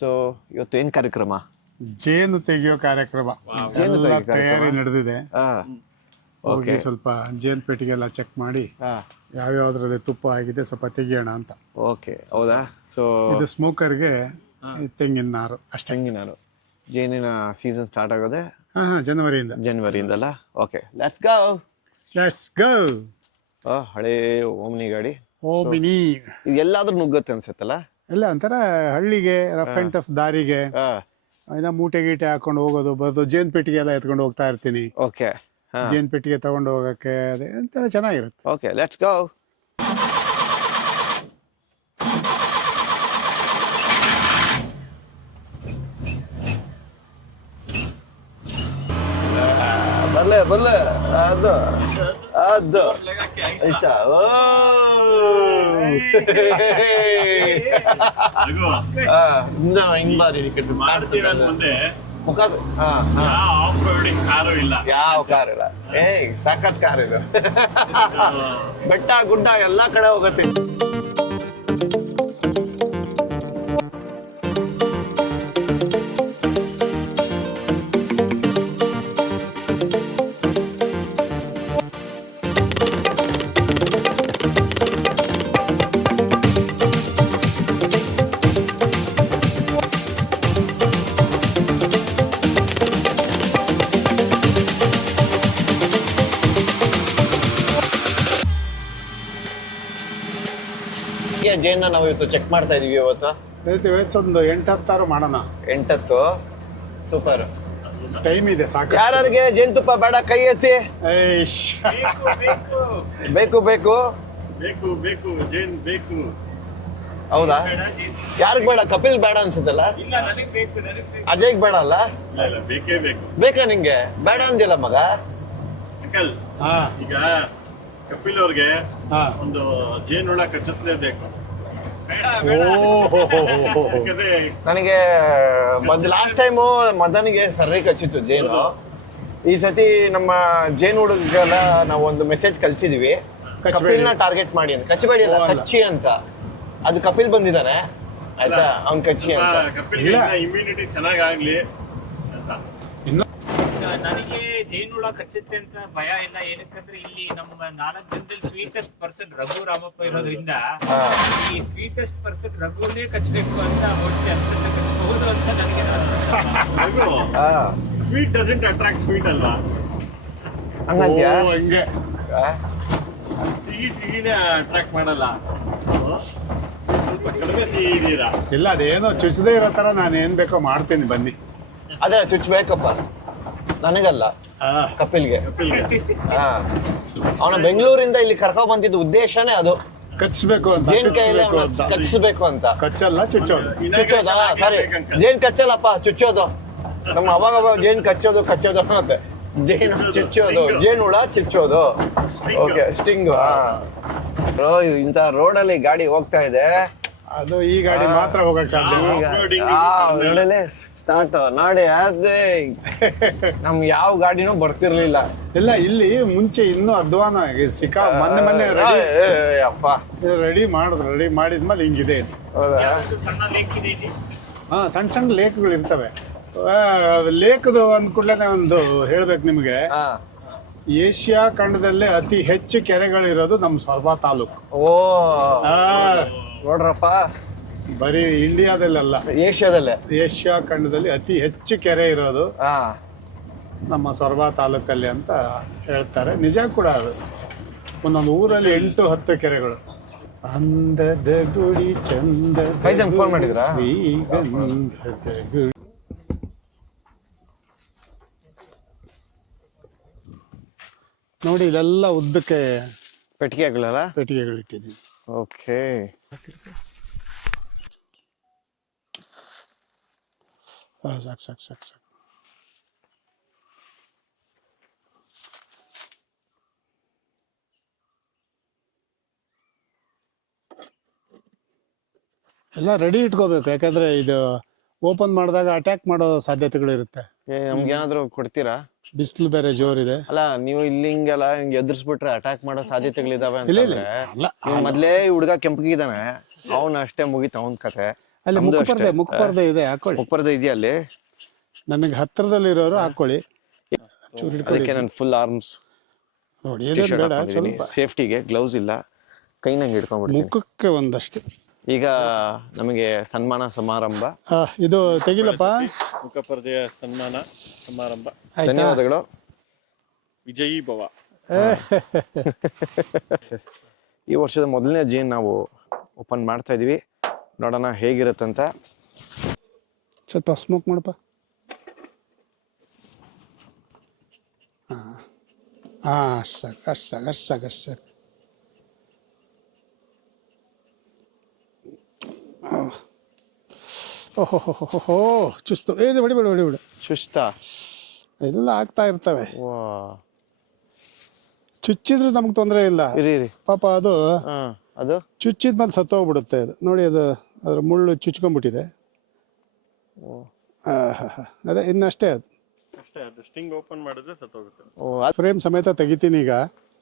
So ಇವತ್ತು ಏನ್ ಕಾರ್ಯಕ್ರಮ? ಜೇನು ತೆಗೆಯೋ ಕಾರ್ಯಕ್ರಮ ಎಲ್ಲ ತಯಾರಿ ನಡೆದಿದೆ. ಹೋಗಿ ಸ್ವಲ್ಪ ಜೇನು ಪೆಟ್ಟಿಗೆಲ್ಲ ಚೆಕ್ ಮಾಡಿ ಯಾವ್ಯಾವ್ದ್ರಲ್ಲಿ ತುಪ್ಪ ಆಗಿದೆ ಸ್ವಲ್ಪ ತೆಗಿಯೋಣ ಅಂತ. ಓಕೆ, ಹೌದಾ? ಸೊ ಇದು ಸ್ಮೋಕರ್ಗೆ ತೆಂಗಿನ ನಾರು ಅಷ್ಟೇ. ತೆಂಗಿನ ನಾರು. ಜೇನಿನ ಸೀಸನ್ ಸ್ಟಾರ್ಟ್ ಆಗೋದೆ ಜನವರಿಯಿಂದಲ್ಲ. Okay, let's go. ಹಳೆ ಓಮ್ನಿ ಗಾಡಿ. ಓಮಿನಿ ಇದು ಎಲ್ಲಾದ್ರೂ ನುಗ್ಗತ್ತೆ ಅನ್ಸುತ್ತಲ್ಲ. ಎಲ್ಲ ಒಂಥರ ಹಳ್ಳಿಗೆ ರಫ್ ಅಂಡ್ ಟಫ್ ದಾರಿಗೆ ಮೂಟೆ ಗೀಟೆ ಹಾಕೊಂಡು ಹೋಗೋದು ಬರೋದು. ಜೇನು ಪೆಟ್ಟಿಗೆ ಎಲ್ಲ ಎತ್ಕೊಂಡು ಹೋಗ್ತಾ ಇರ್ತೀನಿ. ಓಕೆ, ಜೇನು ಪೆಟ್ಟಿಗೆ ತಗೊಂಡು ಹೋಗಕ್ಕೆ ಅದೇ ಒಂಥರ ಚೆನ್ನಾಗಿರುತ್ತೆ. Okay, let's go. ಬರ್ಲೆ ಅದು ಐಸಾ. ಹಿಂಗ್ ಬಾರಿ ಮುಖ. ಯಾವ ಕಾರ್ ಇಲ್ಲ. ಸಖತ್ ಕಾರ್ ಇದು. ಬೆಟ್ಟ ಗುಡ್ಡ ಎಲ್ಲಾ ಕಡೆ ಹೋಗತ್ತೆ. ಜೇನ ನಾವು ಇವತ್ತು ಚೆಕ್ ಮಾಡ್ತಾ ಇದೀವಿ. ಇವತ್ತು ಒಂದು 8-10 ಮಾಡೋಣ. 8 ಸೂಪರ್ ಟೈಮ್ ಇದೆ ಸಾಕು. ಯಾರಿಗೆ ಜೇನುತುಪ್ಪ ಬೇಡ ಕೈ ಎತ್ತಿ. ಬೇಕು ಬೇಕು ಜೇನ್ ಬೇಕು. ಹೌದಾ? ಯಾರಿಗ್ ಬೇಡ? ಕಪಿಲ್ ಬೇಡ ಅನ್ಸುತ್ತಲ್ಲ. ಅಜಯ್ಗ್ ಬೇಡ ಅಲ್ಲ? ಬೇಕೇ ಬೇಕು. ಬೇಕಾ ನಿಂಗೆ? ಬೇಡ ಅಂದಿಲ್ಲ ಮಗ. ಅಂಕಲ್, ಈಗ ಕಪಿಲ್ ಅವ್ರಿಗೆ ಒಂದು ಜೇನುಳ ಕಚ್ಚಲೇಬೇಕು. ನನಗೆ ಲಾಸ್ಟ್ ಟೈಮು ಮದನಿಗೆ ಸರ್ರಿ ಕಚ್ಚಿತ್ತು ಜೇನು. ಈ ಸತಿ ನಮ್ಮ ಜೇನು ಹುಡುಗಲ್ಲ ನಾವು ಒಂದು ಮೆಸೇಜ್ ಕಳ್ಸಿದೀವಿ, ಕಪಿಲ್ನ ಟಾರ್ಗೆಟ್ ಮಾಡಿ ಅಂತ. ಕಚ್ಚಬೇಡಿ ಅಲ್ಲ, ಕಚ್ಚಿ ಅಂತ. ಅದು ಕಪಿಲ್ ಬಂದಿದ್ದಾನೆ ಆಯ್ತಾ, ಅವ್ನ್ ಕಚ್ಚಿ ಅಂತ. ಕಪಿಲ್ ಇಮ್ಯುನಿಟಿ ಚೆನ್ನಾಗಾಗ್ಲಿ ಅಂತ. ನನಗೆ ಜೇನುಳ ಕಚ್ಚುತ್ತೆ ಅಂತ ಭಯ ಇಲ್ಲ. ಏನಕ್ಕಂದ್ರೆ ಇಲ್ಲಿ ನಮ್ಮ 4 ಜನದಲ್ಲಿ ಸ್ವೀಟೆಸ್ಟ್ ಪರ್ಸನ್ ರಘು ರಾಮಪ್ಪ ಇರೋದ್ರಿಂದ ಈ ಸ್ವೀಟೆಸ್ಟ್ ಪರ್ಸನ್ ರಘುನೇ ಕಚ್ಚಬೇಕು ಅಂತ ಮೋಸ್ಟ್ಲಿ ಅನ್ಸುತ್ತೆ. ಕಚ್ಚಬಹುದು ಅಂತ ನನಗೆ ಸ್ವೀಟ್ ಡಸಂಟ್ ಅಟ್ರಾಕ್ಟ್ ಸ್ವೀಟ್ ಅಲ್ವಾ? ಹಂಗಂತ್ಯಾ? ಹಂಗೆ ಸಿಹಿನೇ ಅಟ್ರಾಕ್ಟ್ ಮಾಡಲ್ಲ. ಸ್ವಲ್ಪ ಕಡಿಮೆ ಸಿಹಿ ಇದೀರಾ. ಇಲ್ಲ, ಅದೇನೋ ಚುಚ್ಚದೇ ಇರೋ ತರ ನಾನು ಏನ್ ಬೇಕೋ ಮಾಡ್ತೀನಿ, ಬನ್ನಿ. ಅದೇ ಚುಚ್ಚಬೇಕಪ್ಪ, ನನಗಲ್ಲ ಕಪಿಲ್ಗೆ. ಅವನ ಬೆಂಗಳೂರಿಂದ ಇಲ್ಲಿ ಕರ್ಕೊಂಡ್ ಬಂದಿದ್ದ ಉದ್ದೇಶನೇ ಅದು. ಕಚ್ಬೇಕು ಅಂತ, ಜೇನ್ ಕೈಯಲ್ಲಿ ಕಚ್ಬೇಕು ಅಂತ. ಕಚ್ಚಲ್ಲ, ಚುಚ್ಚೋದು. ಚುಚ್ಚೋದಾ? ಸಾರಿ, ಜೇನ್ ಕಚ್ಚಲ್ಲಪ್ಪ, ಚುಚ್ಚೋದು. ನಮ್ಮ ಅವಾಗ ಜೇನ್ ಕಚ್ಚೋದು ಅನ್ನತ್ತೆ. ಜೇನು ಚುಚ್ಚೋದು, ಜೇನುಳ ಚುಚ್ಚೋದು. Okay, sting. ಇಂಥ ರೋಡಲ್ಲಿ ಗಾಡಿ ಹೋಗ್ತಾ ಇದೆ. ಅದು ಈ ಗಾಡಿ ಮಾತ್ರ ಹೋಗಕ್ ಸಾಧ್ಯ. ನೋಡಲೇ ಸ್ಟಾರ್ಟ್ ನೋಡಿ. ಅದೇ ನಮ್ಗೆ ಯಾವ ಗಾಡಿನೂ ಬರ್ತಿರ್ಲಿಲ್ಲ. ಇಲ್ಲ, ಇಲ್ಲಿ ಮುಂಚೆ ಇನ್ನೂ ಅಧ್ವಾನ ಮೊನ್ನೆ ರೆಡಿ ಮಾಡಿದ್ಮೇಲೆ ಹಿಂಗಿದೆ. ಸಣ್ಣ ಸಣ್ಣ ಲೇಕ್ಗಳು ಇರ್ತವೆ. ಲೇಕ್ದು ಅಂದ ಕೂಡಲೇ ಒಂದು ಹೇಳ್ಬೇಕು ನಿಮ್ಗೆ, ಏಷ್ಯಾ ಖಂಡದಲ್ಲೇ ಅತಿ ಹೆಚ್ಚು ಕೆರೆಗಳಿರೋದು ನಮ್ಮ ಸೊರಬ ತಾಲೂಕು. ನೋಡ್ರಪ್ಪ, ಬರೀ ಇಂಡಿಯಾದಲ್ಲ, ಏಷ್ಯಾ ಖಂಡದಲ್ಲಿ ಅತಿ ಹೆಚ್ಚು ಕೆರೆ ಇರೋದು ನಮ್ಮ ಸೊರಬ ತಾಲೂಕಲ್ಲಿ ಅಂತ ಹೇಳ್ತಾರೆ. ನಿಜ ಕೂಡ ಅದು. ಒಂದೊಂದು ಊರಲ್ಲಿ 8-10 ಕೆರೆಗಳು. ಅಂದದ ಗುಡಿ ಚಂದ ಫೋನ್ ಮಾಡಿದ್ರಾ? ನೋಡಿ, ಇದೆಲ್ಲ ಉದ್ದಕ್ಕೆ ಪೆಟ್ಟಿಗೆಗಳು ಇಟ್ಟಿದ್ದೀನಿ. ಓಕೆ, ಸಾಕು. ಎಲ್ಲ ರೆಡಿ ಇಟ್ಕೋಬೇಕು, ಯಾಕಂದ್ರೆ ಇದು ಓಪನ್ ಮಾಡಿದಾಗ ಅಟ್ಯಾಕ್ ಮಾಡೋ ಸಾಧ್ಯತೆಗಳು ಇರುತ್ತೆ. ನಮ್ಗೆ ಏನಾದ್ರು ಕೊಡ್ತೀರಾ? ಬಿಸಿಲು ಬೇರೆ ಜೋರಿದೆ ಅಲ್ಲ. ನೀವು ಇಲ್ಲಿ ಹಿಂಗೆಲ್ಲ ಹಿಂಗೆ ಎದುರಿಸ್ಬಿಟ್ರೆ ಅಟ್ಯಾಕ್ ಮಾಡೋ ಸಾಧ್ಯತೆಗಳಿದಾವೆ ಇಲ್ಲ. ಮೊದ್ಲೇ ಹುಡುಗ ಕೆಂಪಗಿದಾನೆ, ಅವನ್ ಅಷ್ಟೇ ಮುಗಿತ ಅವನ್ ಕತೆ. ಅಲ್ಲಿ ನಮ್ದು ಮುಖಪರ್ದೆ ಇದೆ, ಹಾಕೊಳ್ಳಿ. ಮುಪ್ಪರದ ಇದೆಯಾ ಅಲ್ಲಿ? ನನಗೆ ಹತ್ತಿರದಲ್ಲಿರೋರು ಹಾಕೊಳ್ಳಿ. ಚೂರು ಹಿಡ್ಕೊಳ್ಳಿ. ಅದಕ್ಕೆ ನಾನು ಫುಲ್ ಆರ್ಮ್ಸ್ ನೋಡಿ ಇದೇನು ಬೇಡ, ಸ್ವಲ್ಪ ಸೇಫ್ಟಿಗೆ ಗ್ಲೌಸ್ ಇಲ್ಲ, ಕೈ ನಂಗೆ ಹಿಡ್ಕೊಂಡ್ಬಿಡ್ತೀನಿ. ಮುಖಕ್ಕೆ ಒಂದಷ್ಟೇ. ಈಗ ನಮಗೆ ಸನ್ಮಾನ ಸಮಾರಂಭ. ಇದು ತೆಗಿಲಪ್ಪ. ಮುಖಪರ್ದೆಯ ಸನ್ಮಾನ ಸಮಾರಂಭ. ಧನ್ಯವಾದಗಳು. ವಿಜಯೀ ಭವ. ಈ ವರ್ಷದ ಮೊದಲನೇ ಜೇನ್ ನಾವು ಓಪನ್ ಮಾಡ್ತಾ ಇದೀವಿ, ನೋಡೋಣ ಹೇಗಿರುತ್ತಂತ. ಸ್ವಲ್ಪ ಸ್ಮೋಕ್ ಮಾಡಪ್ಪ. ಸಾಕು. ಓಹೋ ಚುಸ್ತು. ಇದು ಹೊಡಿಬೇಡ. ಸುಸ್ತಾ? ಎಲ್ಲ ಆಗ್ತಾ ಇರ್ತವೆ. ವಾ, ಚುಚ್ಚಿದ್ರೆ ನಮ್ಗೆ ತೊಂದರೆ ಇಲ್ಲ. ಇರಿ ಪಾಪ ಅದು ಅದು ಚುಚ್ಚಿದ್ಮೇಲೆ ಸತ್ತೋಗ್ಬಿಡುತ್ತೆ. ಅದು ನೋಡಿ, ಅದ್ರ ಮುಳ್ಳು ಚುಚ್ಕೊಂಡ್ಬಿಟ್ಟಿದೆ. ಅದೇ ಇನ್ನಷ್ಟೇ. ಅದು ಅಷ್ಟೇ, ಅದು ಸ್ಟಿಂಗ್ ಓಪನ್ ಮಾಡಿದ್ರೆ ಸತ್ತೋಗುತ್ತೆ. ಫ್ರೇಮ್ ಸಮೇತ ತೆಗಿತೀನಿ ಈಗ.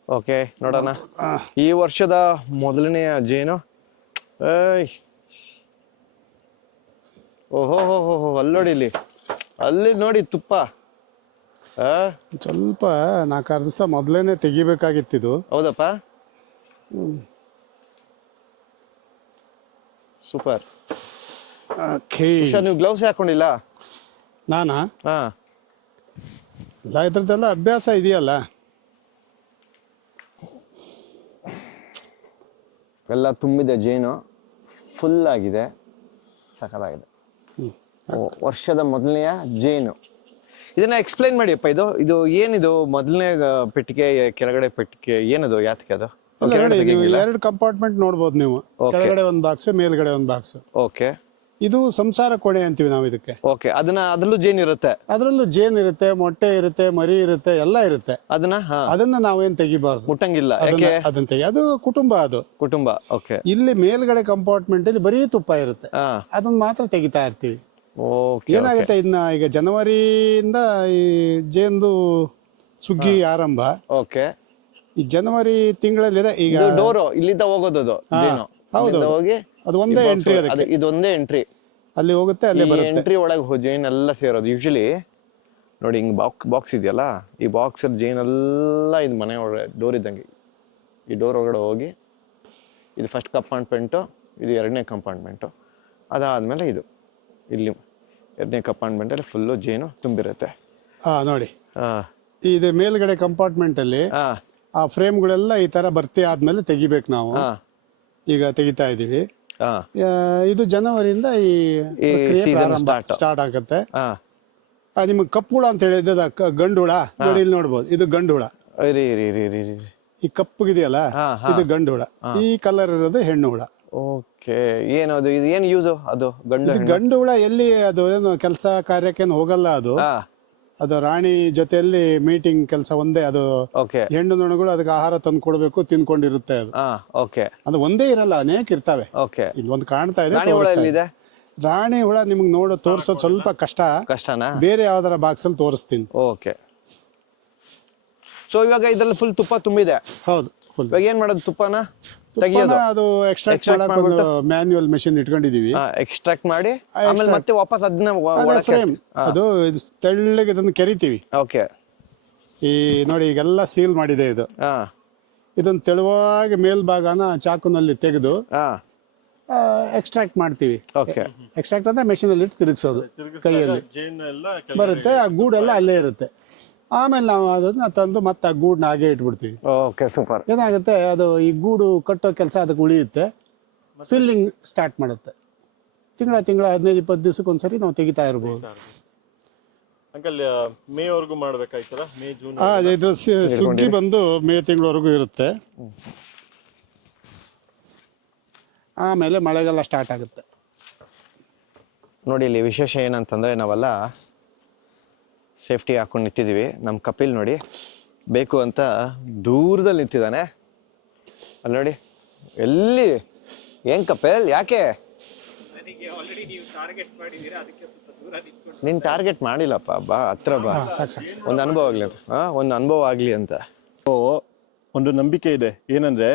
ಓಕೆ, ನೋಡೋಣ. ಈ ವರ್ಷದ ಮೊದಲನೆಯ ಜೇನು. ಓಹೋ ಅಲ್ಲಿ ನೋಡಿ, ಅಲ್ಲಿ ನೋಡಿ ತುಪ್ಪ. ಸ್ವಲ್ಪ 4-6 ದಿವಸ ಮೊದಲೇನೆ ತೆಗಿಬೇಕಾಗಿತ್ತಿದು. ಹೌದಪ್ಪ, ಸೂಪರ್. ನೀವು ಗ್ಲೌಸ್ ಹಾಕೊಂಡಿಲ್ಲ? ನಾನಾ? ಹಾ, ಇಲ್ಲ, ಇದ್ರದ್ದೆಲ್ಲ ಅಭ್ಯಾಸ ಇದೆಯಲ್ಲ. ಎಲ್ಲ ತುಂಬಿದೆ, ಜೇನು ಫುಲ್ ಆಗಿದೆ, ಸಖತ್ತಾಗಿದೆ. ವರ್ಷದ ಮೊದಲನೆಯ ಜೇನು. ಇದನ್ನ ಎಕ್ಸ್ಪ್ಲೈನ್ ಮಾಡಿಯಪ್ಪ. ಇದು ಏನಿದು? ಮೊದಲನೇ ಪೆಟ್ಟಿಗೆ, ಕೆಳಗಡೆ ಪೆಟ್ಟಿಗೆ, ಏನದು? ಯಾತಕ್ಕೆ ಅದು? ಎರಡು ಕಂಪಾರ್ಟ್ಮೆಂಟ್ ನೋಡ್ಬೋದು ನೀವು. ಕೆಳಗಡೆ ಒಂದು ಬಾಕ್ಸ್, ಮೇಲ್ಗಡೆ ಒಂದು ಬಾಕ್ಸ್. ಓಕೆ. ಇದು ಸಂಸಾರ ಕೋಣೆ ಅಂತೀವಿ ನಾವು ಇದಕ್ಕೆ. ಓಕೆ. ಅದ್ರಲ್ಲೂ ಜೇನ್ ಇರುತ್ತೆ? ಅದ್ರಲ್ಲೂ ಜೇನ್ ಇರುತ್ತೆ, ಮೊಟ್ಟೆ ಇರುತ್ತೆ, ಮರಿ ಇರುತ್ತೆ, ಎಲ್ಲ ಇರುತ್ತೆ. ಅದನ್ನ ನಾವೇನ್ ತೆಗಿಬಾರ್ದು, ಮುಟ್ಟಂಗಿಲ್ಲ. ಅದನ್ನ ತೆಗಿ, ಅದು ಕುಟುಂಬ. ಓಕೆ. ಇಲ್ಲಿ ಮೇಲ್ಗಡೆ ಕಂಪಾರ್ಟ್ಮೆಂಟ್ ಅಲ್ಲಿ ಬರೀ ತುಪ್ಪ ಇರುತ್ತೆ, ಅದನ್ನ ಮಾತ್ರ ತೆಗಿತಾ ಇರ್ತೀವಿ. ಏನಾಗುತ್ತೆ, ಈಗ ಜನವರಿಯಿಂದ ಈ ಜೇನ್ದು ಸುಗ್ಗಿ ಆರಂಭ. ಓಕೆ. ಈ ಜನವರಿ ತಿಂಗಳಲ್ಲಿ ಈಗ ಡೋರು ಇಲ್ಲಿಂದ ಹೋಗೋದು. ಹೌದು, ಹೋಗಿ ಅದು ಒಂದೇ ಎಂಟ್ರಿ. ಅದಕ್ಕೆ ಇದೊಂದೇ ಎಂಟ್ರಿ. ಅಲ್ಲಿ ಹೋಗುತ್ತೆ, ಅಲ್ಲೇ ಬರುತ್ತೆ. ಎಂಟ್ರಿ ಒಳಗೆ ಜೇನ್ ಎಲ್ಲ ಸೇರೋದು. ಯೂಶಲಿ ನೋಡಿ, ಹಿಂಗ್ ಬಾಕ್ಸ್ ಇದೆಯಲ್ಲ, ಈ ಬಾಕ್ಸ್ ಜೇನ್ ಎಲ್ಲ ಇದು ಮನೆ ಒಳಗಡೆ ಡೋರ್ ಇದ್ದಂಗೆ. ಈ ಡೋರ್ ಒಳಗಡೆ ಹೋಗಿ, ಇದು ಫಸ್ಟ್ ಕಂಪಾರ್ಟ್ಮೆಂಟು, ಇದು ಎರಡನೇ ಕಂಪಾರ್ಟ್ಮೆಂಟು. ಅದಾದ್ಮೇಲೆ ಇಲ್ಲಿ 2ನೇ ಕಂಪಾರ್ಟ್ಮೆಂಟಲ್ಲಿ ಫುಲ್ಲು ಜೇನು ತುಂಬಿರುತ್ತೆ. ನೋಡಿ, ಇದು ಮೇಲ್ಗಡೆ ಕಂಪಾರ್ಟ್ಮೆಂಟ್ ಅಲ್ಲಿ ಆ ಫ್ರೇಮ್ಗಳೆಲ್ಲ ಈ ತರ ಭರ್ತಿ ಆದ್ಮೇಲೆ ತೆಗಿಬೇಕು ನಾವು. ಈಗ ತೆಗಿತಾ ಇದೀವಿ. ಇದು ಜನವರಿಯಿಂದ ಈ ಸ್ಟಾರ್ಟ್ ಆಗುತ್ತೆ. ನಿಮ್ಗೆ ಕಪ್ಪು ಹುಳ ಅಂತ ಹೇಳಿದ ಗಂಡು ಹುಳ ನೋಡಿ, ಇಲ್ಲಿ ನೋಡ್ಬೋದು, ಇದು ಗಂಡು ಹುಳ. ಈ ಕಪ್ಪಗಿದೆಯಲ್ಲ, ಇದು ಗಂಡು ಹುಳ. ಈ ಕಲರ್ ಇರೋದು ಹೆಣ್ಣು ಹುಳ. ಓಕೆ. ಏನದು? ಇದು ಏನು ಯೂಸ್? ಅದು ಗಂಡು ಹುಳ ಎಲ್ಲಿ ಅದು ಏನು ಕೆಲಸ ಕಾರ್ಯಕ್ಕೇನು ಹೋಗಲ್ಲ. ಅದು ರಾಣಿ ಜೊತೆಯಲ್ಲಿ ಮೀಟಿಂಗ್ ಕೆಲಸ ಒಂದೇ. ಅದು ಹೆಣ್ಣು ನೊಣಗಳು ಅದಕ್ಕೆ ಆಹಾರ ತಂದು ಕೊಡ್ಬೇಕು, ತಿನ್ಕೊಂಡಿರುತ್ತೆ. ಅದು ಒಂದೇ ಇರಲ್ಲ, ಅನೇಕ ಇರ್ತವೆ. ಇಲ್ಲಿ ಒಂದು ಕಾಣ್ತಾ ಇದೆ, ರಾಣಿ ಹುಳ. ನಿಮ್ಗೆ ತೋರ್ಸೋದು ಸ್ವಲ್ಪ ಕಷ್ಟನಾ? ಬೇರೆ ಯಾವ್ದಾರ ಬಾಕ್ಸ್ ಅಲ್ಲಿ ತೋರಿಸ್ತೀನಿ. ಓಕೆ. ಸೊ ಇವಾಗ ಇದ್ರಲ್ಲಿ ಫುಲ್ ತುಪ್ಪ ತುಂಬಿದೆ. ಹೌದು. ಇವಾಗ ಏನ್ ಮಾಡೋದು? ತುಪ್ಪನ ಅದು ಎಕ್ಸ್ಟ್ರಾಕ್ಟ್ ಮ್ಯಾನ್ಯುವಲ್ ಮೆಷಿನ್ ಇಟ್ಕೊಂಡಿದೀವಿ. ಎಕ್ಸ್ಟ್ರಾಕ್ಟ್ ಮಾಡಿ ಆಮೇಲೆ ಮತ್ತೆ ವಾಪಸ್ ಅದನ್ನ ಫ್ರೇಮ್ ಅದು ತೆಳ್ಳಗೆ ಇದನ್ನು ಕೆರಿತೀವಿ. ಓಕೆ. ಈ ನೋಡಿ, ಈಗೆಲ್ಲ ಸೀಲ್ ಮಾಡಿದೆ ಇದು. ಇದನ್ನ ತೆಳುವಾಗಿ ಮೇಲ್ಭಾಗನ ಚಾಕುನಲ್ಲಿ ತೆಗೆದು ಎಕ್ಸ್ಟ್ರಾಕ್ಟ್ ಮಾಡ್ತೀವಿ. ಎಕ್ಸ್ಟ್ರಾಕ್ಟ್ ಅಂದ್ರೆ ಮೆಷಿನ್ ಅಲ್ಲಿ ಇಟ್ಟು ತಿರುಗಿಸೋದು, ಕೈಯಲ್ಲಿ ಬರುತ್ತೆ. ಆ ಗೂಡೆಲ್ಲ ಅಲ್ಲೇ ಇರುತ್ತೆ. ಆಮೇಲೆ ನಾವು ಅದನ್ನ ತಂದು ಮತ್ತೆ ಆ ಗೂಡನ್ನ ಹಾಗೆ ಇಟ್ಬಿಡ್ತೀವಿ. ಏನಾಗುತ್ತೆ, ಅದು ಈ ಗೂಡು ಕಟ್ಟೋ ಕೆಲಸ ಅದಕ್ಕೆ ಉಳಿಯುತ್ತೆ. ಫಿಲ್ಲಿಂಗ್ ಸ್ಟಾರ್ಟ್ ಮಾಡುತ್ತೆ. ತಿಂಗಳ 15-20 ದಿವಸಕ್ಕೊಂದ್ಸರಿ ನಾವು ತೆಗಿತಾ ಇರ್ಬೋದು. ಮೇವರೆಗೂ ಮಾಡ್ಬೇಕಾಯ್ತಲ್ಲ? ಮೇ, ಜೂನ್. ಇದ್ರ ಸುಗ್ಗಿ ಬಂದು ಮೇ ತಿಂಗಳವರೆಗೂ ಇರುತ್ತೆ. ಆಮೇಲೆ ಮಳೆಗಾಲ ಸ್ಟಾರ್ಟ್ ಆಗುತ್ತೆ. ನೋಡಿ, ಇಲ್ಲಿ ವಿಶೇಷ ಏನಂತಂದ್ರೆ, ನಾವೆಲ್ಲ ಸೇಫ್ಟಿ ಹಾಕೊಂಡು ನಿಂತಿದ್ದೀವಿ. ನಮ್ಮ ಕಪಿಲ್ ನೋಡಿ, ಬೇಕು ಅಂತ ದೂರದಲ್ಲಿ ನಿಂತಿದ್ದಾನೆ. ಅಲ್ಲಿ ನೋಡಿ, ಎಲ್ಲಿ? ಏನ್ ಕಪಿಲ್, ಯಾಕೆ? ನೀನ್ ಟಾರ್ಗೆಟ್ ಮಾಡಿಲ್ಲಪ್ಪ, ಬಾ ಹತ್ರ ಬಾ, ಒಂದು ಅನುಭವ ಆಗ್ಲಿ. ಒಂದು ಅನುಭವ ಆಗ್ಲಿ ಅಂತ ಒಂದು ನಂಬಿಕೆ ಇದೆ. ಏನಂದ್ರೆ,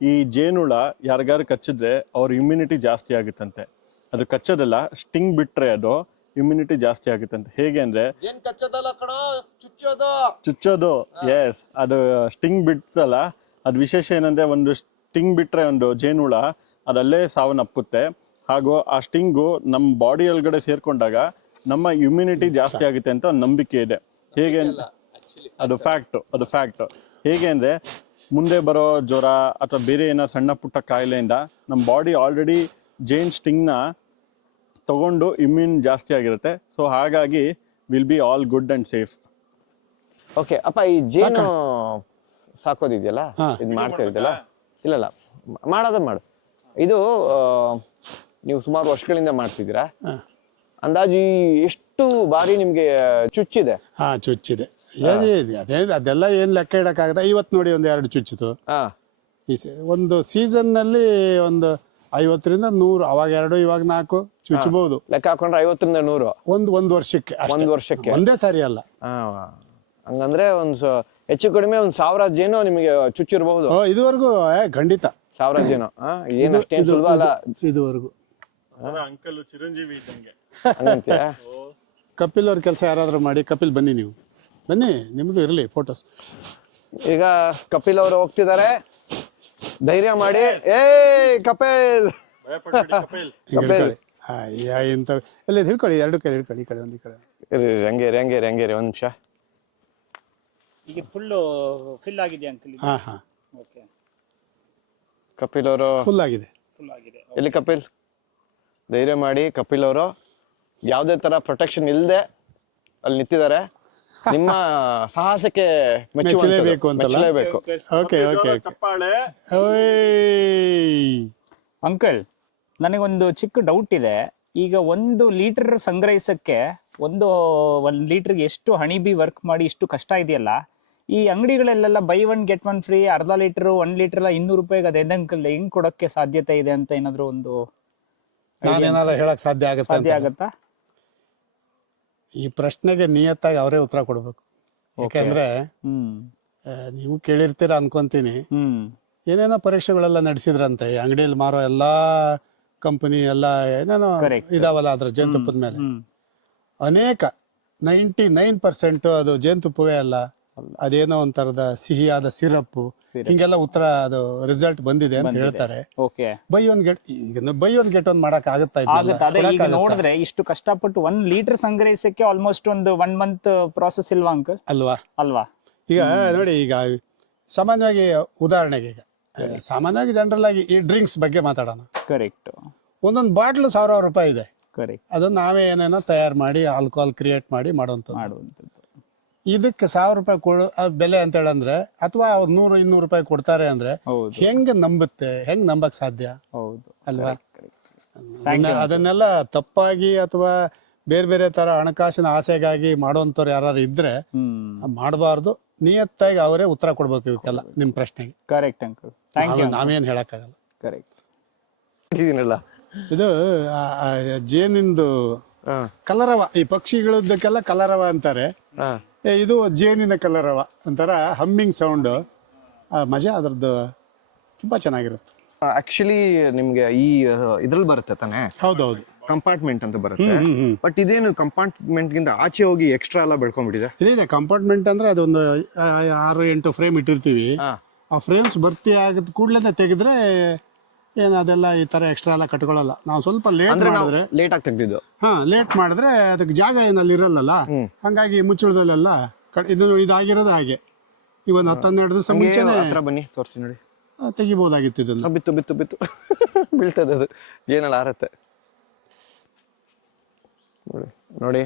ಈ ಜೇನುಳ ಯಾರಿಗಾರು ಕಚ್ಚಿದ್ರೆ ಅವ್ರ ಇಮ್ಯುನಿಟಿ ಜಾಸ್ತಿ ಆಗುತ್ತಂತೆ. ಅದು ಕಚ್ಚೋದಲ್ಲ, ಸ್ಟಿಂಗ್ ಬಿಟ್ರೆ ಅದು ಇಮ್ಯುನಿಟಿ ಜಾಸ್ತಿ ಆಗುತ್ತೆ ಅಂತ. ಹೇಗೆ ಅಂದ್ರೆ ಏನ್ ಕಚ್ಚೋದಲ್ಲ ಕಣ, ಚುಚ್ಚೋದು. ಚುಚ್ಚೋದು, ಎಸ್. ಅದು ಸ್ಟಿಂಗ್ ಬಿಟ್ಸಲ್ಲ, ಅದು ವಿಶೇಷ ಏನಂದ್ರೆ ಒಂದು ಸ್ಟಿಂಗ್ ಬಿಟ್ರೆ ಒಂದು ಜೇನುಹುಳ ಅದಲ್ಲೇ ಸಾವನ್ನಪ್ಪುತ್ತೆ. ಹಾಗೂ ಆ ಸ್ಟಿಂಗು ನಮ್ಮ ಬಾಡಿ ಒಳಗಡೆ ಸೇರ್ಕೊಂಡಾಗ ನಮ್ಮ ಇಮ್ಯುನಿಟಿ ಜಾಸ್ತಿ ಆಗುತ್ತೆ ಅಂತ ಒಂದು ನಂಬಿಕೆ ಇದೆ. ಹೇಗೆ ಅದು ಫ್ಯಾಕ್ಟ್. ಹೇಗೆ ಅಂದ್ರೆ ಮುಂದೆ ಬರೋ ಜ್ವರ ಅಥವಾ ಬೇರೆ ಏನೋ ಸಣ್ಣ ಪುಟ್ಟ ಕಾಯಿಲೆಯಿಂದ ನಮ್ಮ ಬಾಡಿ ಆಲ್ರೆಡಿ ಜೇನ್ ಸ್ಟಿಂಗ್ನ ತಗೊಂಡು ಇಮ್ಯೂನ್ ಜಾಸ್ತಿ ಆಗಿರುತ್ತೆ. ಸೊ ಹಾಗಾಗಿ will be all good and safe. Okay ಅಪ್ಪ, ಈ ಜೇನು ಸಾಕೋದಿದೆಯಲ್ಲ, ಇದು ಮಾಡ್ತಾ ಇದ್ದಲ್ಲ, ಇಲ್ಲ ಮಾಡು. ಇದು ನೀವು ಸುಮಾರು ವರ್ಷಗಳಿಂದ ಮಾಡ್ತಿದ್ದೀರಾ. ಅಂದಾಜು ಎಷ್ಟು ಬಾರಿ ನಿಮ್ಗೆ ಚುಚ್ಚಿದೆ? ಚುಚ್ಚಿದೆ. ಅದೆಲ್ಲ ಏನ್ ಲೆಕ್ಕ ಇಡಕ್ಕಾಗದ. ಇವತ್ತು ನೋಡಿ ಒಂದ್ 2 ಚುಚ್ಚಿತು. ಒಂದು ಸೀಸನ್ ನಲ್ಲಿ ಒಂದು 50ರಿಂದ 100, ಅವಾಗ 2, ಇವಾಗ 4 ಚುಚ್ಚಬಹುದು. ಲೆಕ್ಕ ಹಾಕೊಂಡ್ರೆ 50ರಿಂದ 100 ಒಂದು ವರ್ಷಕ್ಕೆ. ಒಂದು ವರ್ಷಕ್ಕೆ ಒಂದೇ ಸಾರಿ ಅಲ್ಲ. ಹಂಗಂದ್ರೆ ಹೆಚ್ಚು ಕಡಿಮೆ 1000 ಜೇನು ನಿಮಗೆ ಚುಚ್ಚಿರಬಹುದು. ಇದುವರೆಗೂ ಖಂಡಿತ 1000 ಜೇನು. ಏನು ಅಷ್ಟೇನು ಸುಲಭ ಅಲ್ಲ ಇದುವರೆಗೂ. ಅಂಕಲ್ ಚಿರಂಜೀವಿ ಇದ್ದಂಗೆ. ಕಪಿಲ್ ಅವ್ರ ಕೆಲಸ ಯಾರಾದ್ರೂ ಮಾಡಿ. ಕಪಿಲ್ ಬನ್ನಿ, ನೀವು ಬನ್ನಿ, ನಿಮ್ದು ಇರಲಿ ಫೋಟೋಸ್. ಈಗ ಕಪಿಲ್ ಅವರು ಹೋಗ್ತಿದ್ದಾರೆ, ಧೈರ್ಯ ಮಾಡಿ. ಕಪಿಲ್ ಇಂತ ಎಲ್ಲ ಹಿಡ್ಕೊಳ್ಳಿ, 2 ಕೈ ಹಿಡ್ಕೊಳ್ಳಿ, ಈ ಕಡೆ ಒಂದು, ಈ ಕಡೆ. ಹಂಗೇರಿ ಒಂದ್ ನಿಮಿಷ. ಈಗ ಫಿಲ್ ಆಗಿದೆ ಅಂಕಲ್. ಓಕೆ, ಕಪಿಲ್ ಅವರು ಫುಲ್ ಆಗಿದೆ. ಎಲ್ಲಿ ಕಪಿಲ್? ಧೈರ್ಯ ಮಾಡಿ ಕಪಿಲ್ ಅವರು. ಯಾವುದೇ ತರ ಪ್ರೊಟೆಕ್ಷನ್ ಇಲ್ಲದೆ ಅಲ್ಲಿ ನಿಂತಿದ್ದಾರೆ. ನಿಮ್ಮ ಸಾಹಸಕ್ಕೆ ಮೆಚ್ಚಲೇಬೇಕು ಅಂತಲ್ಲ. ಓಕೆ. ಅಂಕಲ್, ನನಗೊಂದು ಚಿಕ್ಕ ಡೌಟ್ ಇದೆ. ಈಗ 1 ಲೀಟರ್ ಸಂಗ್ರಹಿಸಕ್ಕೆ 1 ಲೀಟರ್ಗೆ ಎಷ್ಟು ಹನಿ ಬಿ ವರ್ಕ್ ಮಾಡಿ ಇಷ್ಟು ಕಷ್ಟ ಇದೆಯಲ್ಲ, ಈ ಅಂಗಡಿಗಳಲ್ಲೆಲ್ಲ ಬೈ 1 get 1 ಫ್ರೀ, ಅರ್ಧ ಲೀಟರ್ 1 ಲೀಟರ್ ಎಲ್ಲ 200 ರೂಪಾಯಿಗೆ ಅದೇ ಅಂಕಲ್ ಹೆಂಗ್ ಕೊಡಕ್ಕೆ ಸಾಧ್ಯತೆ ಇದೆ ಅಂತ ಏನಾದ್ರು ಒಂದು ನಾನೇನಾದ್ರು ಹೇಳಕ್ ಸಾಧ್ಯ ಆಗತ್ತಾ? ಈ ಪ್ರಶ್ನೆಗೆ ನಿಯತ್ತಾಗಿ ಅವರೇ ಉತ್ತರ ಕೊಡ್ಬೇಕು. ಯಾಕಂದ್ರೆ ನೀವು ಕೇಳಿರ್ತೀರ ಅನ್ಕೊಂತೀನಿ. ಏನೇನೋ ಪರೀಕ್ಷೆಗಳೆಲ್ಲ ನಡೆಸಿದ್ರಂತೆ ಅಂಗಡಿಯಲ್ಲಿ ಮಾರೋ ಎಲ್ಲಾ ಕಂಪನಿ ಎಲ್ಲ ಏನೇನೋ ಇದಾವಲ್ಲ ಅದ್ರ ಜೇನುತುಪ್ಪದ ಮೇಲೆ. ಅನೇಕ 99% ಅದು ಜೇನುತುಪ್ಪವೇ ಅಲ್ಲ, ಅದೇನೋ ಒಂಥರದ ಸಿಹಿಯಾದ ಸಿರಪ್, ಹಿಂಗೆಲ್ಲ ಉತ್ತರ ಅದು ರಿಸಲ್ಟ್ ಬಂದಿದೆ ಅಂತ ಹೇಳ್ತಾರೆ. ಬೈ 1 get 1 ಮಾಡಕ್ ಆಗುತ್ತಾ? ಈಗ ನೋಡಿದ್ರೆ ಇಷ್ಟು ಕಷ್ಟಪಟ್ಟು 1 ಲೀಟರ್ ಸಂಗ್ರಹಿಸಕ್ಕೆ ಆಲ್ಮೋಸ್ಟ್ ಒಂದು 1 ಮಂತ್ ಪ್ರಾಸೆಸ್ ಇಲ್ವಾ ಅಂಕಲ್? ಅಲ್ವಾ? ಈಗ ನೋಡಿ, ಈಗ ಸಾಮಾನ್ಯವಾಗಿ ಉದಾಹರಣೆಗೆ, ಈಗ ಸಾಮಾನ್ಯವಾಗಿ ಜನರಲ್ ಆಗಿ ಈ ಡ್ರಿಂಕ್ಸ್ ಬಗ್ಗೆ ಮಾತಾಡೋಣ. ಕರೆಕ್ಟ್. ಒಂದೊಂದು ಬಾಟ್ಲು 1000 ರೂಪಾಯಿ ಇದೆ. ಕರೆಕ್ಟ್. ಅದನ್ನ ನಾವೇ ಏನೇನೋ ತಯಾರು ಮಾಡಿ ಆಲ್ಕೋಹಾಲ್ ಕ್ರಿಯೇಟ್ ಮಾಡಿ ಮಾಡುವಂಥದ್ದು. ಇದಕ್ಕೆ 1000 ರೂಪಾಯಿ ಕೊಡು ಬೆಲೆ ಅಂತ ಹೇಳಂದ್ರೆ, ಅಥವಾ ಅವ್ರು 100-200 ರೂಪಾಯಿ ಕೊಡ್ತಾರೆ ಅಂದ್ರೆ ಹೆಂಗ್ ನಂಬಕ್ ಸಾಧ್ಯ ಅಲ್ವಾ? ಅದನ್ನೆಲ್ಲ ತಪ್ಪಾಗಿ ಅಥವಾ ಬೇರೆ ತರ ಹಣಕಾಸಿನ ಆಸೆಗಾಗಿ ಮಾಡುವಂತವ್ರು ಯಾರು ಇದ್ರೆ ಮಾಡಬಾರ್ದು. ನಿಯತ್ತಾಗಿ ಅವರೇ ಉತ್ತರ ಕೊಡ್ಬೇಕು ಇವಕ್ಕೆಲ್ಲ ನಿಮ್ ಪ್ರಶ್ನೆಗೆ. ಕರೆಕ್ಟ್ ಅಂಕಲ್, ನಾವೇನ್ ಹೇಳಕ್ಕಾಗಲ್ಲ. ಕರೆಕ್ಟ್. ಇದು ಜೇನಿಂದು ಕಲರವ, ಈ ಪಕ್ಷಿಗಳದ್ದಕ್ಕೆಲ್ಲ ಕಲರವ ಅಂತಾರೆ. ಇದು ಜೇನಿನ ಕಲರವ, ಒಂಥರ ಹಮ್ಮಿಂಗ್ ಸೌಂಡ್, ಮಜಾ ಅದ್ರದ್ದು ತುಂಬಾ ಚೆನ್ನಾಗಿರುತ್ತೆ. ಆಕ್ಚುಲಿ ನಿಮ್ಗೆ ಈ ಇದ್ರಲ್ಲಿ ಬರುತ್ತೆ ತಾನೆ? ಹೌದೌದು, ಕಂಪಾರ್ಟ್ಮೆಂಟ್ ಅಂತ ಬರುತ್ತೆ. ಬಟ್ ಇದೇನು ಕಂಪಾರ್ಟ್ಮೆಂಟ್ ಗಿಂತ ಆಚೆ ಹೋಗಿ ಎಕ್ಸ್ಟ್ರಾ ಎಲ್ಲ ಬೆಳ್ಕೊಂಡ್ಬಿಟ್ಟಿದೆ. ಇದೇ ಕಂಪಾರ್ಟ್ಮೆಂಟ್ ಅಂದ್ರೆ ಅದೊಂದು 6-8 ಫ್ರೇಮ್ ಇಟ್ಟಿರ್ತೀವಿ. ಆ ಫ್ರೇಮ್ಸ್ ಭರ್ತಿ ಆಗದ ಕೂಡಲೇ ತೆಗೆದ್ರೆ ಏನು ಅದೆಲ್ಲ ಈ ತರ ಎಕ್ಸ್ಟ್ರಾ ಎಲ್ಲ ಕಟ್ಕೊಳ್ಳಲ್ಲ. ನಾವು ಸ್ವಲ್ಪ ಲೇಟ್ ಮಾಡಿದ್ರೆ, ಲೇಟ್ ಆಗಿ ತೆಗ್ದಿದ್ದು. ಲೇಟ್ ಮಾಡಿದ್ರೆ ಅದಕ್ಕೆ ಜಾಗ ಏನಲ್ಲಿ ಇರಲ್ಲ, ಹಂಗಾಗಿ ಮುಚ್ಚಳದಲ್ಲೆಲ್ಲ ಇದಾಗಿರೋದು ಹಾಗೆ. ಈ ಒಂದು 10-12 ದಿವಸ ಮುಂಚೆನೆ ಬನ್ನಿ ತೋರಿಸಿ ನೋಡಿ, ತೆಗಿಬಹುದಾಗಿತ್ತು ಇದನ್ನ. ಬಿತ್ತು ಬೀಳ್ತದೆ, ಅದು ಜೇನಲ್ಲಿ ಆರತ್ತೆ ನೋಡಿ.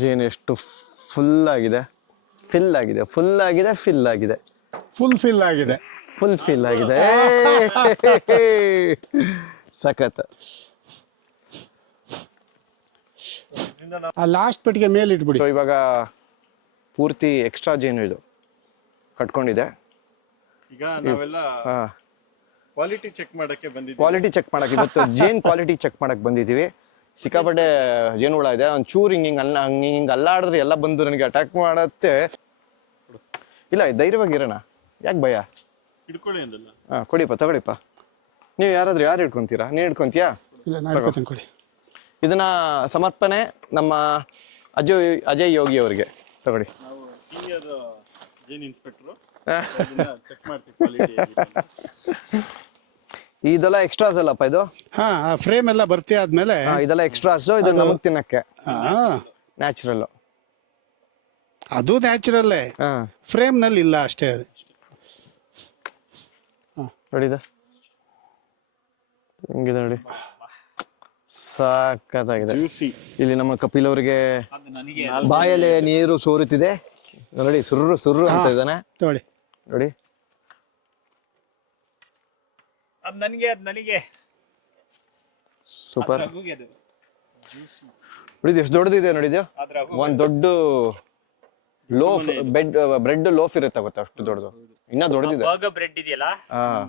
ಜೇನು ಎಷ್ಟು ಫುಲ್ ಆಗಿದೆ, ಫಿಲ್ ಆಗಿದೆ. ಸಖತ್. ಲಾಸ್ಟ್ ಪೆಟ್ಟಿಗೆ ಮೇಲೆ ಇಟ್ಬಿಡಿ. ಇವಾಗ ಪೂರ್ತಿ ಎಕ್ಸ್ಟ್ರಾ ಜೇನು ಇದು ಕಟ್ಕೊಂಡಿದೆ. ಈಗ ನಾವೆಲ್ಲ ಕ್ವಾಲಿಟಿ ಚೆಕ್ ಮಾಡಕ್ಕೆ ಇವತ್ತು ಜೇನ್ ಕ್ವಾಲಿಟಿ ಚೆಕ್ ಮಾಡಕ್ ಬಂದಿದೀವಿ. ಸಿಕ್ಕಾಪಟ್ಟೆ ಜೇನುಹುಳ ಇದೆ. ಒಂದ್ ಚೂರ್ ಹಿಂಗ್ ಅಲ್ಲಾಡಿದ್ರೆ ಎಲ್ಲ ಬಂದು ನನಗೆ ಅಟ್ಯಾಕ್ ಮಾಡತ್ತೆ. ಇಲ್ಲ, ಧೈರ್ಯವಾಗಿರೋಣ, ಯಾಕೆ ಭಯ? ಹಿಡ್ಕೊಳ್ಳಿ ಅಂದಲ್ಲ. ಕೊಡಿಪ್ಪ, ತಗೊಳ್ಳಿಪ್ಪ. ನೀವು ಯಾರು ಹಿಡ್ಕೊಂತೀರಾ? ನೀನ್ ಹಿಡ್ಕೊಂತೀಯಾ? ಇಲ್ಲ, ನಾನು ಹಿಡ್ಕೊತೀನಿ, ಕೊಡಿ. ಇದನ್ನ ಸಮರ್ಪಣೆ ನಮ್ಮ ಅಜಯ್ ಯೋಗಿ ಅವರಿಗೆ ತಗೊಳ್ಳಿ. ನಾವು ಸೀನಿಯರ್ ಜೇನ್ ಇನ್ಸ್ಪೆಕ್ಟರ್ ಚೆಕ್ ಮಾಡ್ತೀವಿ ಕ್ವಾಲಿಟಿ. ಇದೆಲ್ಲ ಎಕ್ಸ್ಟ್ರಾಸ್ ಅಲ್ಲಪ್ಪ ಇದು? ಹಾ ಫ್ರೇಮ್ ಎಲ್ಲ ಭರ್ತಿ ಆದ್ಮೇಲೆ ಇದೆಲ್ಲ ಎಕ್ಸ್ಟ್ರಾಸ್, ಇದು ನಮಗ್ ತಿನ್ನಕ್ಕೆ ಹಾ ನ್ಯಾಚುರಲ್. ಅದು ನ್ಯಾಚುರಲ್ಲೇ, ಫ್ರೇಮ್ ನಲ್ಲಿ ಇಲ್ಲ ಅಷ್ಟೇ. ಅದು ನೋಡಿ ಇದು ಹಿಂಗಿದೆ ನೋಡಿ, ಸಾಕತ್ತಾಗಿದೆ. ಜ್ಯೂಸಿ. ಇಲ್ಲಿ ನಮ್ಮ ಕಪಿಲ್ ಅವರಿಗೆ ಅದು ನನಗೆ ಬಾಯಲ್ಲಿ ನೀರು ಸೋರುತ್ತಿದೆ ನೋಡಿ, ಸುರ್ರು ಸುರ್ರು ಅಂತ ಇದ್ದಾನೆ ನೋಡಿ. ನೋಡಿ. ಅದು ನನಗೆ ಸೂಪರ್. ರಘುಗೆ ಅದು ನೋಡಿ ಎಷ್ಟು ದೊಡ್ಡದಿದೆ ನೋಡಿ ಇದು. ಅದು ರಘು ಒಂದ್ ದೊಡ್ಡ ಲೋಫ್ ಬ್ರೆಡ್ ಲೋಫ್ ಇರುತ್ತೆ ಗೊತ್ತಾ, ಅಷ್ಟು ದೊಡ್ಡದು. ಇನ್ನ ದೊಡ್ಡದಿದೆ. ಬರ್ಗರ್ ಬ್ರೆಡ್ ಇದೆಯಲ್ಲ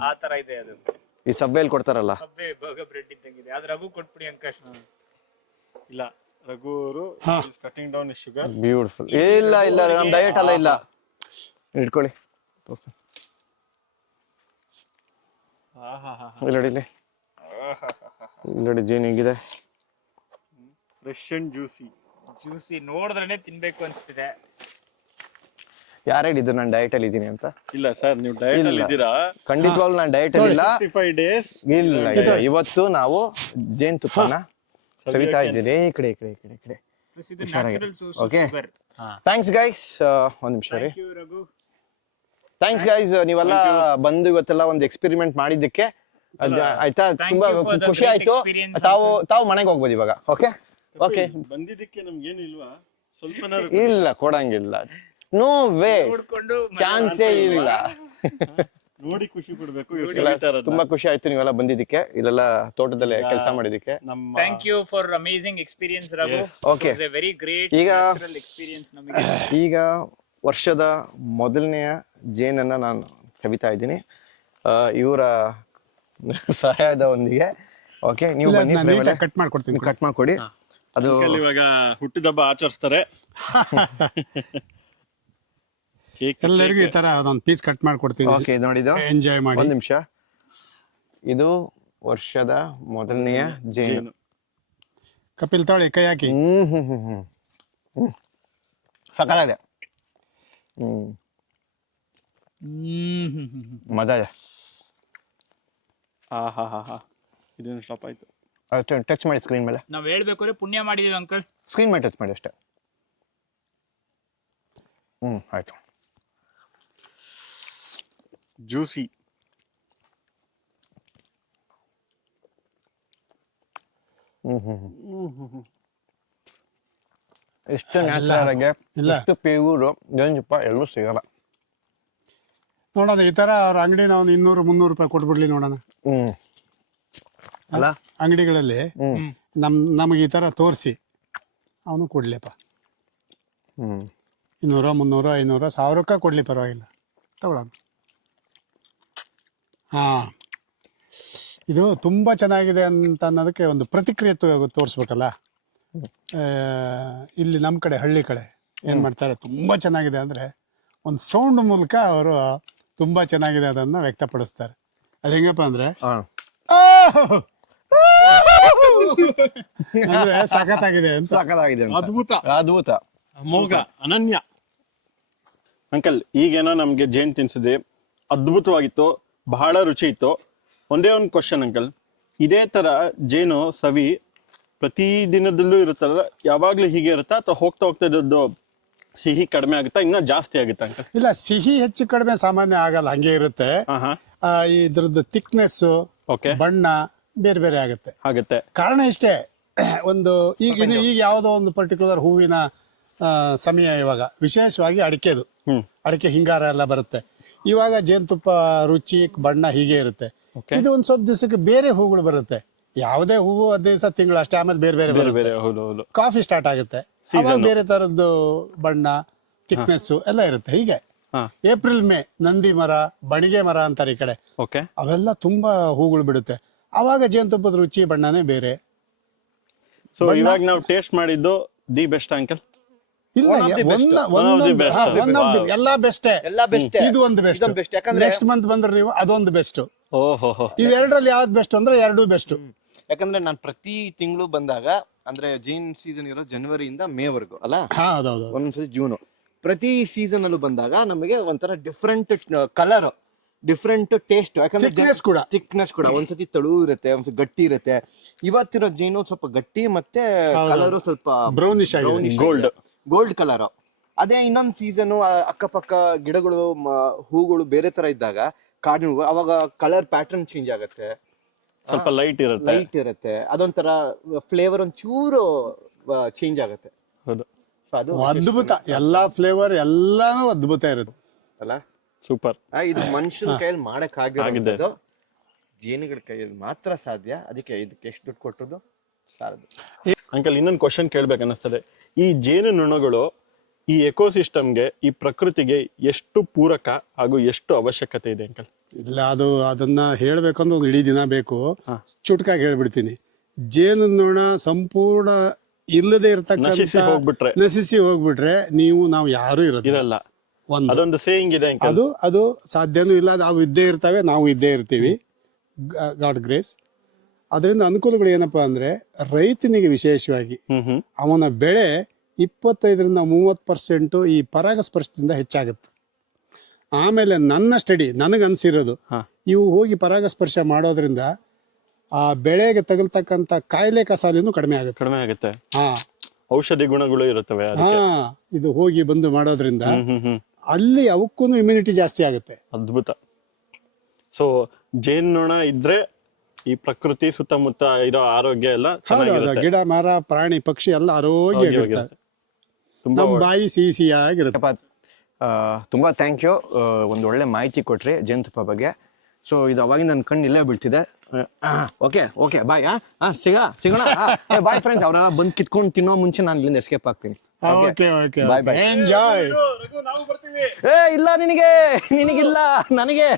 ಆ ತರ ಇದೆ ಅದು. ಈ ಸಬ್ವೇಲ್ ಕೊಡ್ತಾರಲ್ಲ, ಸಬ್ಬೆ ಬರ್ಗರ್ ಬ್ರೆಡ್ ಇದ್ದಂಗಿದೆ. ಅದು ರಘು ಕೊಟ್ಬಿಡಿ ಅಂಕಶ್. ಇಲ್ಲ ರಘು ಅವರು ಕಟಿಂಗ್ ಡೌನ್ ಶುಗರ್. ಬ್ಯೂಟಿಫುಲ್. ಇಲ್ಲ ಇಲ್ಲ ನಮ್ ಡಯಟ್ ಅಲ್ಲ, ಇಲ್ಲ ಇಟ್ಕೊಳ್ಳಿ ತೋರ್ಸು. ಇಲ್ಲಿ ನೋಡಿ, ಇಲ್ಲಿ ನೋಡಿ ಜೇನು ಹೇಗಿದೆ, ಫ್ರೆಶ್ ಅಂಡ್ ಜ್ಯೂಸಿ. ಜ್ಯೂಸಿ ನೋಡಿದ್ರೇನೆ ತಿನ್ಬೇಕು ಅನ್ಸ್ತಿದೆ. ಯಾರು ಹೇಳಿದ್ದು ನಾನು ಡಯಟ್ ಅಲ್ಲಿ ಇದ್ದೀನಿ ಅಂತ? ಇಲ್ಲ ಸರ್, ನೀವು ಡಯಟ್ ಅಲ್ಲಿ ಇದ್ದೀರಾ? ಖಂಡಿತವಾಗ್ಲೂ ನಾನು ಡಯಟ್ ಅಲ್ಲಿ ಇಲ್ಲ. 65 ಡೇಸ್. ಇಲ್ಲ, ಇವತ್ತು ನಾವು ಜೇನ್ ತುಪ್ಪನ ಸವಿತಾ ಇದ್ದೀರಿ. ಈ ಕಡೆ ಈ ಕಡೆ ಈ ಕಡೆ ಈ ಕಡೆ. Plus ಇದು natural source Okay. Sugar. Thanks guys. ಒಂದ್ ನಿಮಿಷ ರೀ. Thank you Raghu. Thanks guys, ನೀವೆಲ್ಲ ಬಂದು ಇವತ್ತೆಲ್ಲ ಒಂದು ಎಕ್ಸ್ಪೆರಿಮೆಂಟ್ ಮಾಡಿದ್ದಕ್ಕೆ ಆಯ್ತಾ, ತುಂಬಾ you for the ಖುಷಿ great ಆಯ್ತು. experience, ತಾವು ಮನೆಗೆ ಹೋಗ್ಬೋದು ಇವಾಗ. Okay okay. ಬಂದಿದ್ದಕ್ಕೆ ನಮ್ಗೇನು ಇಲ್ವಾ? ಸ್ವಲ್ಪ ಇಲ್ಲ ಕೊಡಂಗಿಲ್ಲ, ನೋ ವೇ, ನೋಡ್ಕೊಂಡು ಚಾನ್ಸೇ ಇಲ್ಲ. ನೋಡಿ ಖುಷಿ ಪಡ್ಬೇಕು. ತುಂಬಾ ಖುಷಿ ಆಯ್ತು ನೀವೆಲ್ಲ ಬಂದಿದ್ದಕ್ಕೆ, ಇಲ್ಲೆಲ್ಲ ತೋಟದಲ್ಲಿ ಕೆಲಸ ಮಾಡಿದ್ದಕ್ಕೆ. ನಮ್ಮ thank you for amazing experience Raghu. Okay. It's a very great ಈಗ ನ್ಯಾಚುರಲ್ ಎಕ್ಸ್ಪೀರಿಯನ್ಸ್ ನಮಗೆ. ಈಗ ವರ್ಷದ ಮೊದಲನೆಯ ಜೇನನ್ನ ನಾನು ಸವಿತಾ ಇದ್ದೀನಿ ಇವರ ಸಹಾಯದೊಂದಿಗೆ. ಓಕೆ, ನೀವು ಬನ್ನಿ, ಕಟ್ ಮಾಡ್ಕೊಡ್ತೀನಿ. ಕಟ್ ಮಾಡ್ಕೊಡಿ. ಅದು ಇವಾಗ ಹುಟ್ಟಿದಬ್ಬ ಆಚರಿಸ್ತಾರೆ. ಎಲ್ಲರಿಗೂ ಈ ತರ ಒಂದೊಂದು ಪೀಸ್ ಕಟ್ ಮಾಡ್ಕೊಡ್ತೀನಿ. ಓಕೆ, ನೋಡಿದ್ದು ಎಂಜಾಯ್ ಮಾಡಿ. ಒಂದ್ ನಿಮಿಷ. ಇದು ವರ್ಷದ ಮೊದಲನೆಯ ಜೇನು. ಕಪಿಲ್ ತಾಳಿ ಕೈ ಹಾಕಿ. ಸಕಾಲಾಗಿದೆ. ಮಜಾ ಇದೆ. ಇದೇನು ಸ್ಟಾಪ್ ಆಯ್ತು. ಟಚ್ ಮಾಡಿ ಸ್ಕ್ರೀನ್ ಮೇಲೆ. ನಾವ್ ಹೇಳ್ಬೇಕಾದ್ರೆ ಪುಣ್ಯ ಮಾಡಿದೀವಿ ಅಂಕಲ್. ಸ್ಕ್ರೀನ್ ಮೇಲೆ ಟಚ್ ಮಾಡಿ ಅಷ್ಟೇ. ಆಯ್ತು. ಜ್ಯೂಸಿ. ಎಷ್ಟು ನ್ಯಾಚುರಲ್ ಆಗಿ, ಎಷ್ಟು ಪ್ಯೂರು ಜೇನು ತುಪ್ಪ ಎಲ್ಲೂ ಸಿಗಲ್ಲ. ನೋಡೋಣ ಈ ತರ ಅವ್ರ ಅಂಗಡಿನ ಒಂದು 200-300 ರೂಪಾಯಿ ಕೊಟ್ಬಿಡ್ಲಿ ನೋಡೋಣ. ಅಲ್ಲ ಅಂಗಡಿಗಳಲ್ಲಿ ನಮಗೆ ಈ ತರ ತೋರಿಸಿ ಅವನು ಕೊಡ್ಲಿಪ್ಪ. 200, 300, 500, 1000 ರೂಪಾಯಿ ಕೊಡ್ಲಿ, ಪರವಾಗಿಲ್ಲ, ತಗೊಳ್ಳೋಣ. ಹಾ, ಇದು ತುಂಬಾ ಚೆನ್ನಾಗಿದೆ ಅಂತ ಅನ್ನೋದಕ್ಕೆ ಒಂದು ಪ್ರತಿಕ್ರಿಯೆ ತೋರಿಸ್ಬೇಕಲ್ಲ. ಇಲ್ಲಿ ನಮ್ಮ ಕಡೆ ಹಳ್ಳಿ ಕಡೆ ಏನ್ ಮಾಡ್ತಾರೆ, ತುಂಬಾ ಚೆನ್ನಾಗಿದೆ ಅಂದ್ರೆ ಒಂದು ಸೌಂಡ್ ಮೂಲಕ ಅವರು ತುಂಬಾ ಚೆನ್ನಾಗಿದೆ ಅದನ್ನ ವ್ಯಕ್ತಪಡಿಸ್ತಾರೆ. ಅದು ಹೆಂಗಪ್ಪ ಅಂದ್ರೆ ಸಖತ್ತಾಗಿದೆ ಅಂತ. ಸಾಕಾಗಿದೆ, ಅದ್ಭುತ, ಅದ್ಭುತ, ಅಮೋಘ, ಅನನ್ಯ. ಅಂಕಲ್, ಈಗೇನೋ ನಮ್ಗೆ ಜೇನ್ ತಿನ್ಸಿದೆ, ಅದ್ಭುತವಾಗಿತ್ತು, ಬಹಳ ರುಚಿ ಇತ್ತು. ಒಂದೇ ಒಂದು ಕ್ವಶನ್ ಅಂಕಲ್, ಇದೇ ತರ ಜೇನು ಸವಿ ಪ್ರತಿದಿನದಲ್ಲೂ ಇರುತ್ತಲ್ಲ, ಯಾವಾಗ್ಲೂ ಹೀಗೆ ಇರುತ್ತಾ ಅಥವಾ ಹೋಗ್ತಾ ಹೋಗ್ತಾ ಇದ್ದದ್ದು ಸಿಹಿ ಕಡಿಮೆ ಆಗುತ್ತಾ, ಇನ್ನೂ ಜಾಸ್ತಿ ಆಗುತ್ತಾ ಅಂಕಲ್? ಇಲ್ಲ, ಸಿಹಿ ಹೆಚ್ಚು ಕಡಿಮೆ ಸಾಮಾನ್ಯ ಆಗಲ್ಲ, ಹಂಗೆ ಇರುತ್ತೆ. ಇದ್ರದ್ದು ಥಿಕ್ನೆಸ್, ಬಣ್ಣ ಬೇರೆ ಬೇರೆ ಆಗುತ್ತೆ. ಕಾರಣ ಇಷ್ಟೇ, ಒಂದು ಈಗ ಯಾವುದೋ ಒಂದು ಪರ್ಟಿಕ್ಯುಲರ್ ಹೂವಿನ ಸಮಯ, ಇವಾಗ ವಿಶೇಷವಾಗಿ ಅಡಿಕೆ ಹಿಂಗಾರ ಎಲ್ಲ ಬರುತ್ತೆ. ಇವಾಗ ಜೇನುತುಪ್ಪ ರುಚಿ ಬಣ್ಣ ಹೀಗೆ ಇರುತ್ತೆ. ಇದು ಒಂದ್ ಸ್ವಲ್ಪ ದಿವಸಕ್ಕೆ ಬೇರೆ ಹೂಗಳು ಬರುತ್ತೆ. ಯಾವುದೇ ಹೂವು 15 ದಿವಸ, ತಿಂಗಳು ಅಷ್ಟೇ, ಆಮೇಲೆ ಬೇರೆ ಬೇರೆ ಕಾಫಿ ಸ್ಟಾರ್ಟ್ ಆಗುತ್ತೆ, ಅವಾಗ ಬೇರೆ ತರದ್ದು ಬಣ್ಣ, ಥಿಕ್ನೆಸ್ ಎಲ್ಲ ಇರುತ್ತೆ. ಹೀಗೆ ಏಪ್ರಿಲ್ ಮೇ ನಂದಿ ಮರ, ಬಣಿಗೆ ಮರ ಅಂತಾರೆ ಈ ಕಡೆ, ಅವೆಲ್ಲ ತುಂಬಾ ಹೂಗಳು ಬಿಡುತ್ತೆ. ಅವಾಗ ಜೇನುತುಪ್ಪದ ರುಚಿ ಬಣ್ಣನೇ ಬೇರೆ. ಸೊ ಇವಾಗ ನಾವು ಟೇಸ್ಟ್ ಮಾಡಿದ್ದು ದಿ ಬೆಸ್ಟ್ ಅಂಕಲ್? ಇಲ್ಲ, ಎಲ್ಲಾ ಬೆಸ್ಟ್. ಇದು ಒಂದು ಬೆಸ್ಟ್. ನೆಕ್ಸ್ಟ್ ಮಂತ್ ಬಂದ್ರೆ ನೀವು ಅದೊಂದು ಬೆಸ್ಟ್. ಇವೆರಡರಲ್ಲಿ ಯಾವ್ದು ಬೆಸ್ಟ್ ಅಂದ್ರೆ ಎರಡೂ ಬೆಸ್ಟ್. ಯಾಕಂದ್ರೆ ನಾನು ಪ್ರತಿ ತಿಂಗಳು ಬಂದಾಗ ಅಂದ್ರೆ ಜೇನ್ ಸೀಸನ್ ಇರೋ ಜನವರಿಯಿಂದ ಮೇವರೆಗೂ ಅಲ್ಲ, ಹೌದೌದು. ಒಂದೊಂದ್ಸತಿ ಜೂನು. ಪ್ರತಿ ಸೀಸನ್ ಅಲ್ಲೂ ಬಂದಾಗ ನಮಗೆ ಒಂಥರ ಡಿಫ್ರೆಂಟ್ ಕಲರ್, ಡಿಫ್ರೆಂಟ್ ಟೇಸ್ಟ್, ಯಾಕಂದ್ರೆ ಥಿಕ್ನೆಸ್ ಕೂಡ ಒಂದ್ಸತಿ ತೆಳು ಇರುತ್ತೆ, ಒಂದ್ಸತಿ ಗಟ್ಟಿ ಇರುತ್ತೆ. ಇವತ್ತಿರೋ ಜೇನು ಸ್ವಲ್ಪ ಗಟ್ಟಿ ಮತ್ತೆ ಕಲರು ಸ್ವಲ್ಪ ಬ್ರೌನಿಶ್ ಗೋಲ್ಡ್ ಕಲರ್. ಅದೇ ಇನ್ನೊಂದು ಸೀಸನ್ ಅಕ್ಕಪಕ್ಕ ಗಿಡಗಳು ಹೂಗಳು ಬೇರೆ ತರ ಇದ್ದಾಗ ಕಾಡಿನ ಹೂವು, ಅವಾಗ ಕಲರ್ ಪ್ಯಾಟರ್ನ್ ಚೇಂಜ್ ಆಗುತ್ತೆ, ಸ್ವಲ್ಪ ಲೈಟ್ ಇರುತ್ತೆ, ಅದೊಂಥರ ಫ್ಲೇವರ್ ಒಂಚೂರು ಚೇಂಜ್ ಆಗುತ್ತೆ. ಹೌದು, ಅದು ಅದ್ಭುತ. ಎಲ್ಲಾ ಫ್ಲೇವರ್ ಎಲ್ಲಾನು ಅದ್ಭುತ ಇರುತ್ತೆ ಅಲ್ಲ. ಸೂಪರ್. ಇದು ಮನುಷ್ಯನ ಕೈಯಲ್ಲಿ ಮಾಡಕ್ ಆಗಿದ್ದು ಜೇನುಗಳ ಕೈಯಲ್ಲಿ ಮಾತ್ರ ಸಾಧ್ಯ. ಅದಕ್ಕೆ ಇದಕ್ಕೆ ಎಷ್ಟು ದುಡ್ಡು ಕೊಟ್ಟದ್ದು ಸಾಲದು. ಅಂಕಲ್, ಇನ್ನೊಂದು ಕ್ವಶನ್ ಕೇಳ್ಬೇಕು ಅನ್ನಿಸ್ತದೆ. ಈ ಜೇನು ನೊಣಗಳು ಈ ಎಕೋಸಿಸ್ಟಮ್ಗೆ, ಈ ಪ್ರಕೃತಿಗೆ ಎಷ್ಟು ಪೂರಕ ಹಾಗೂ ಎಷ್ಟು ಅವಶ್ಯಕತೆ ಇದೆ ಅಂಕಲ್? ಇಲ್ಲ, ಅದನ್ನ ಹೇಳ್ಬೇಕಂದ್ರೆ ಒಂದು ಇಡೀ ದಿನ ಬೇಕು. ಚುಟ್ಕಾಗಿ ಹೇಳ್ಬಿಡ್ತೀನಿ. ಜೇನು ನೊಣ ಸಂಪೂರ್ಣ ಇಲ್ಲದೆ ಇರ್ತಕ್ಕಂಥ ನಶಿಸಿ ಹೋಗ್ಬಿಟ್ರೆ ನಾವು ಯಾರು ಇರಲ್ಲ. ಅದೊಂದು ಸೇಯಿಂಗ್ ಇದೆ, ಅದು ಸಾಧ್ಯನೂ ಇಲ್ಲ. ನಾವು ಇದ್ದೇ ಇರ್ತವೆ, ನಾವು ಇದ್ದೇ ಇರ್ತೀವಿ, ಗಾಡ್ ಗ್ರೇಸ್. ಅದರಿಂದ ಅನುಕೂಲಗಳು ಏನಪ್ಪಾ ಅಂದ್ರೆ, ರೈತನಿಗೆ ವಿಶೇಷವಾಗಿ ಅವನ ಬೆಳೆ 25ರಿಂದ 30% ಈ ಪರಾಗಸ್ಪರ್ಶದಿಂದ ಹೆಚ್ಚಾಗುತ್ತೆ. ಆಮೇಲೆ ನನ್ನ ಸ್ಟಡಿ ನನಗನ್ಸಿರೋದು, ಇವು ಹೋಗಿ ಪರಾಗಸ್ಪರ್ಶ ಮಾಡೋದ್ರಿಂದ ಆ ಬೆಳೆಗೆ ತಗಲ್ತಕ್ಕಂಥ ಕಾಯಿಲೆ ಕಸಾಲಿನೂ ಕಡಿಮೆ ಆಗುತ್ತೆ. ಔಷಧಿ ಗುಣಗಳು ಇರುತ್ತವೆ. ಇದು ಹೋಗಿ ಬಂದು ಮಾಡೋದ್ರಿಂದ ಅಲ್ಲಿ ಅವಕ್ಕೂ ಇಮ್ಯುನಿಟಿ ಜಾಸ್ತಿ ಆಗುತ್ತೆ. ಅದ್ಭುತ. ಸೊ ಜೇನ್ನೊಣ ಇದ್ರೆ ಈ ಪ್ರಕೃತಿ ಸುತ್ತಮುತ್ತ ಇರೋ ಆರೋಗ್ಯ ಎಲ್ಲ ಚೆನ್ನಾಗಿರುತ್ತೆ. ಗಿಡ ಮರ ಪ್ರಾಣಿ ಪಕ್ಷಿ ಎಲ್ಲ ಆರೋಗ್ಯವಾಗಿರುತ್ತೆ. ನಮ್ಮ ಬಾಯಿ ಸಿಹಿಯಾಗಿರುತ್ತೆ. ತುಂಬಾ ಥ್ಯಾಂಕ್ ಯು. ಒಂದು ಒಳ್ಳೆ ಮಾಹಿತಿ ಕೊಟ್ರಿ ಜೇನುತುಪ್ಪ ಬಗ್ಗೆ. ಸೊ ಇದು ಅವಾಗಿಂದ ನನ್ನ ಕಣ್ಣು ಇಲ್ಲೇ ಬೀಳ್ತಿದೆ. Okay bye. ಸಿಗೋಣ. Bye friends. ಅವರೆಲ್ಲ ಬಂದು ಕಿತ್ಕೊಂಡು ತಿನ್ನೋ ಮುಂಚೆ ನಾನು ಇಲ್ಲಿಂದ ಎಸ್ಕೇಪ್ ಆಗ್ತೀನಿ. ಬಾಯ್. ಎಂಜಾಯ್. ಇಲ್ಲ ನಿನಗಿಲ್ಲ, ನನಗೆ